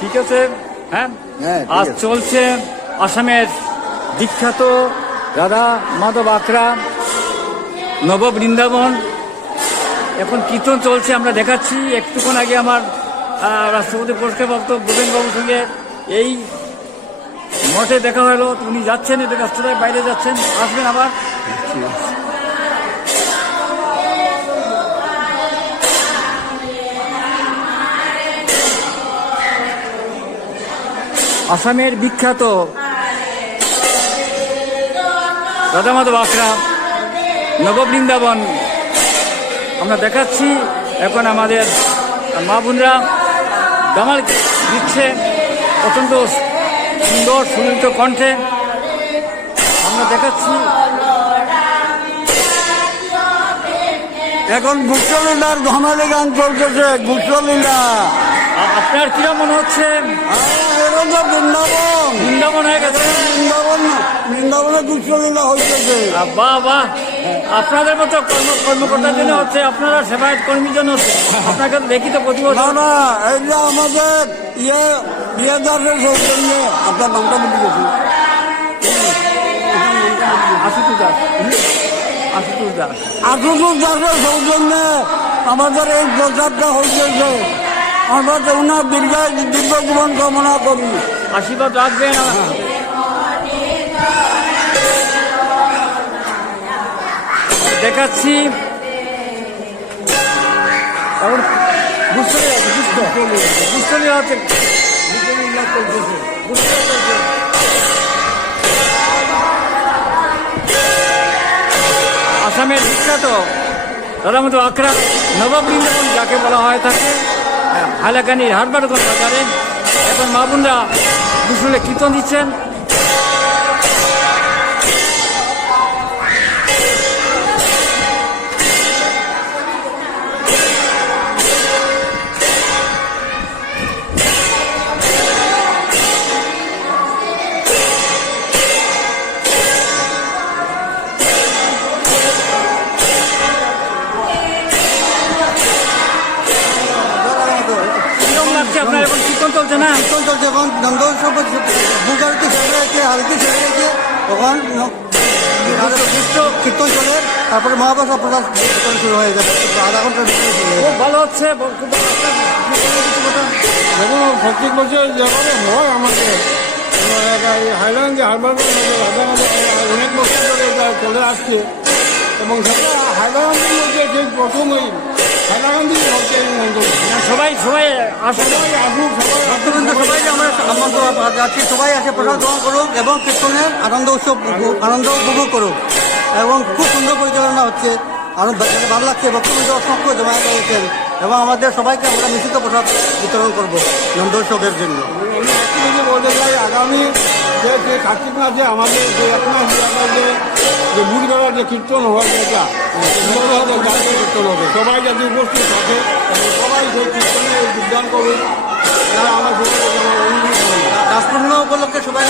ঠিক আছে হ্যাঁ? হ্যাঁ, আজ। চলছে আসামের বিখ্যাত রাধা মাধব আখড়া নব বৃন্দাবন। এখন কীর্তন চলছে আমরা দেখাচ্ছি। একটুক্ষণ আগে আমার রাষ্ট্রপতি পুরস্কার প্রাপ্ত ভূপেনবাবুর সঙ্গে এই মঠে দেখা হলো। উনি যাচ্ছেন এটা রাষ্ট্রপতি বাইরে যাচ্ছেন। আসবেন আবার। আসামের বিখ্যাত রাধা মাধব আখড়া নববৃন্দাবন আমরা দেখাচ্ছি এখন আমাদের মা বোনরা দামাল দিচ্ছে অত্যন্ত সুন্দর সুলিত কণ্ঠে। আমরা দেখাচ্ছি এখন গুপ্তলীলার ধমালি গান চলতেছে গুপ্তলীলা আ- আপনার কিরম মনে হচ্ছে? তো বৃন্দাবন। বৃন্দাবন হয়ে গেছে। বৃন্দাবন বৃন্দাবনে হইতেছে। বাহ বাহ আপনাদের মতো কর্ম কর্মকর্তার জন্য হচ্ছে আপনারা সেবায়ত কর্মীর জন্য হচ্ছে আপনাকে দেখি তো প্রতি বছর না এই যে আমাদের ইয়ে ইয়ে দাসের সৌজন্যে আপনার নামটা বলে গেছি। আশুতোষ দাস। আশুতোষ দাস। আশুতোষ দাসের সৌজন্যে আমাদের এই প্রচারটা হইতেছে। আমরা তো উনার দীর্ঘ জীবন কামনা করি। আশীর্বাদ রাখবেন দেখাচ্ছি। এখন আসামের বিখ্যাত রাধামতো আখড়া নববৃন্দাবন যাকে বলা হয় থাকে হাইলাকানির হারবারগঞ্জ বাজারে। এখন মা বোনরা দুশুলে কীর্তন দিচ্ছেন। লাগছে আপনার এখন কীর্তন চলছে না? কীর্তন চলছে এখন? নন্দন বুগারটি ছেড়ে রেখে হালকি ছেড়ে রেখে তখন কীর্তন চলে তারপরে মহাভাষা প্রকাশ কীর্তন শুরু হয়ে যাবে আধা ঘণ্টার ভিতরে খুব ভালো হচ্ছে? দেখুন প্রত্যেক বছর যেভাবে হয় আমাদের হাইল্যান্ডে হারবার অনেক বছর ধরে চলে আসছে। এবং সেটা হাইলাকান্দির মধ্যে সেই প্রথমেই হাইলাকান্দির সবাই সবাই আসলে সবাই আমরা আমন্ত্রণ যাচ্ছি সবাই আছে প্রসাদ গ্রহণ করুক এবং কীর্তনের আনন্দ উৎসব আনন্দ উপভোগ করুক। এবং খুব সুন্দর পরিচালনা হচ্ছে। আরও বা- ভালো লাগছে ভক্তবৃন্দ অসংখ্য জমা রয়েছেন এবং আমাদের সবাইকে আমরা মিশ্রিত প্রসাদ বিতরণ করব নন্দ উৎসবের জন্য। আমি বলতে চাই আগামী যে যে কার্তিক মাসে আমাদের যে এক মাস যে যে যে যে কীর্তন হয় যেটা জাতীয় কীর্তন হবে সবাই যাতে উপস্থিত থাকে সবাই সেই কীর্তনে যোগদান করুক যারা আমার সবাইকে অনুরোধ করি রাস উপলক্ষে সবাই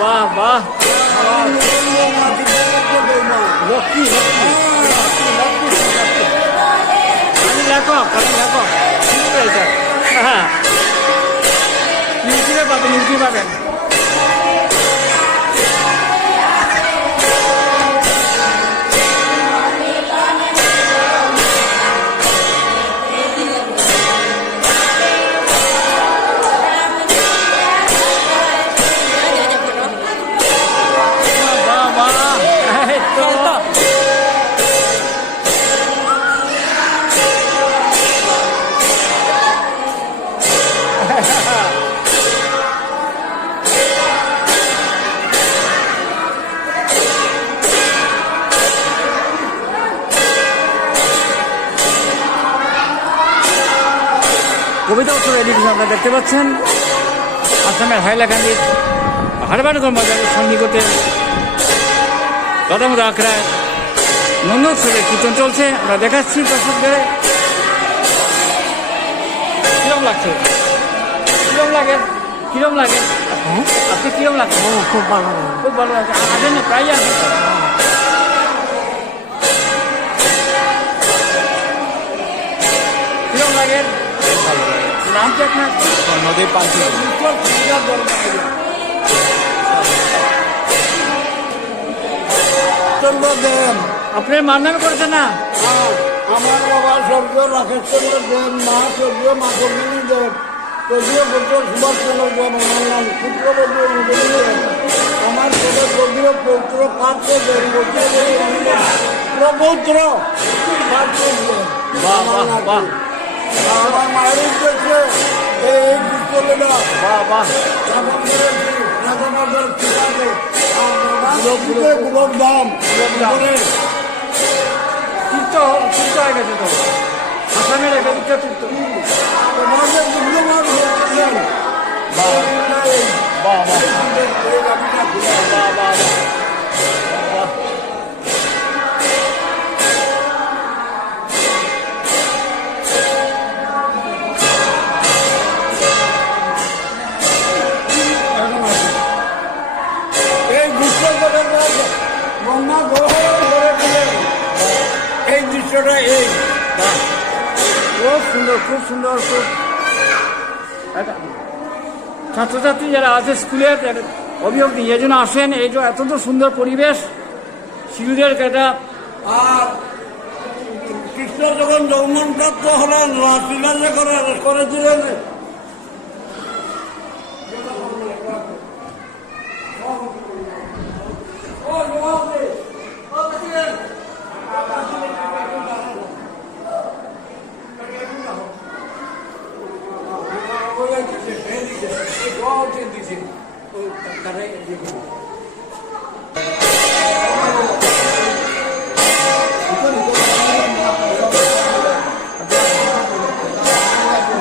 বাহ বাহ। প্রচুর এডিটিং আপনারা দেখতে পাচ্ছেন। আসামের হাইলাকান্দির হারবানগর বাজারের সন্নিগতে কদমদ আখড়ায় নন্দোৎসবের কীর্তন চলছে। আমরা দেখাচ্ছি দর্শকদের। কিরম লাগছে? কিরম লাগে? কিরম লাগে? হ্যাঁ? আপনি কিরম লাগছে? খুব ভালো খুব ভালো লাগছে। আসেন প্রায় আসেন কিরম লাগে? নাম কি আপনার? নদীর পাখি চন্দ্র দেন আপনার করেছেন না? আমার বাবা স্বর্গীয় রাকেশ চন্দ্র দেন মা স্বর্গীয় মাধবনী দেন স্বর্গীয় পুত্র সুভাষ চন্দ্র দেন আমার নাম অনুদেবী দেন আমার ছেলে স্বর্গীয় পৌত্র প্রপৌত্র বাহ বাহ। আমার মায়ের উদ্দেশ্যে এই পুষ্পলেদা বাহ বাহ গুলোব দাম তীর্থ তীর্থ হয়ে গেছে তো। আসামের একটা তীর্থ তীর্থ তোমাদের ব্রহ্মা এই দৃশ্যটা এই খুব সুন্দর খুব সুন্দর খুব ছাত্রছাত্রী যারা আছে স্কুলের অভিযোগ নিয়ে জন্য আসেন। এই যে এত সুন্দর পরিবেশ, শিশুদের একটা আর কৃষ্ণ যখন যৌবন প্রাপ্ত হলেন, রাসলীলা যে করে করেছিলেন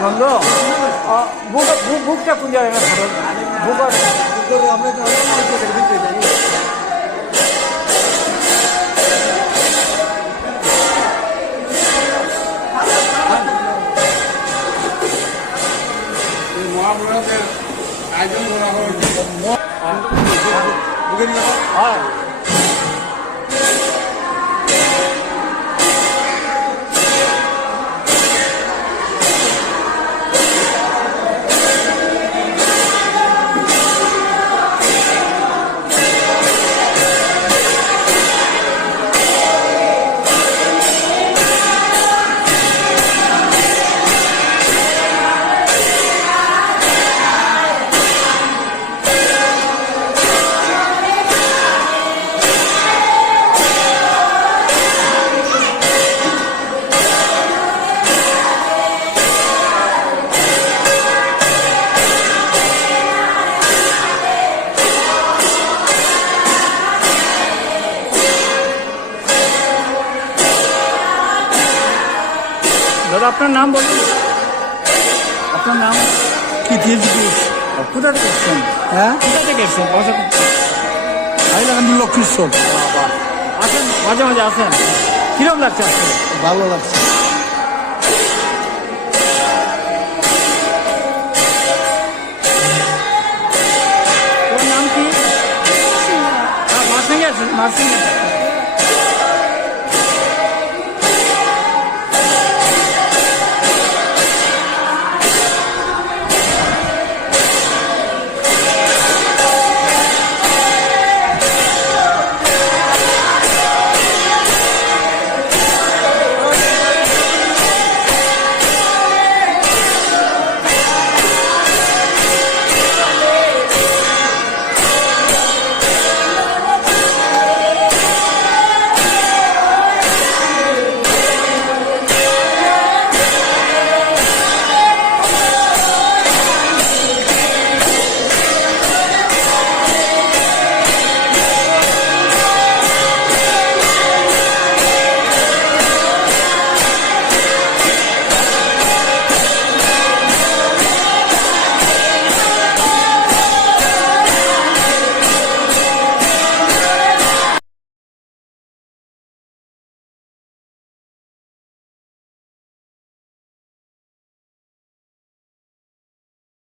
নন্দ বুক বুক বুকটা কোন জায়গায় বুক এই আয়োজন করা হয়েছে। বুকে নিয়ে আসো। হ্যাঁ দাদা আপনার নাম বলুন। আপনার নাম? কি দিয়েছি ঘোষ কোথা থেকে এসছেন? হ্যাঁ? কোথা থেকে এসছেন? হাইলাকান্দি লক্ষ্মীশ্বর আসেন মাঝে মাঝে আসেন। কিরম লাগছে আসলে ভালো লাগছে। নাম কি? মার সঙ্গে আছেন মার সঙ্গে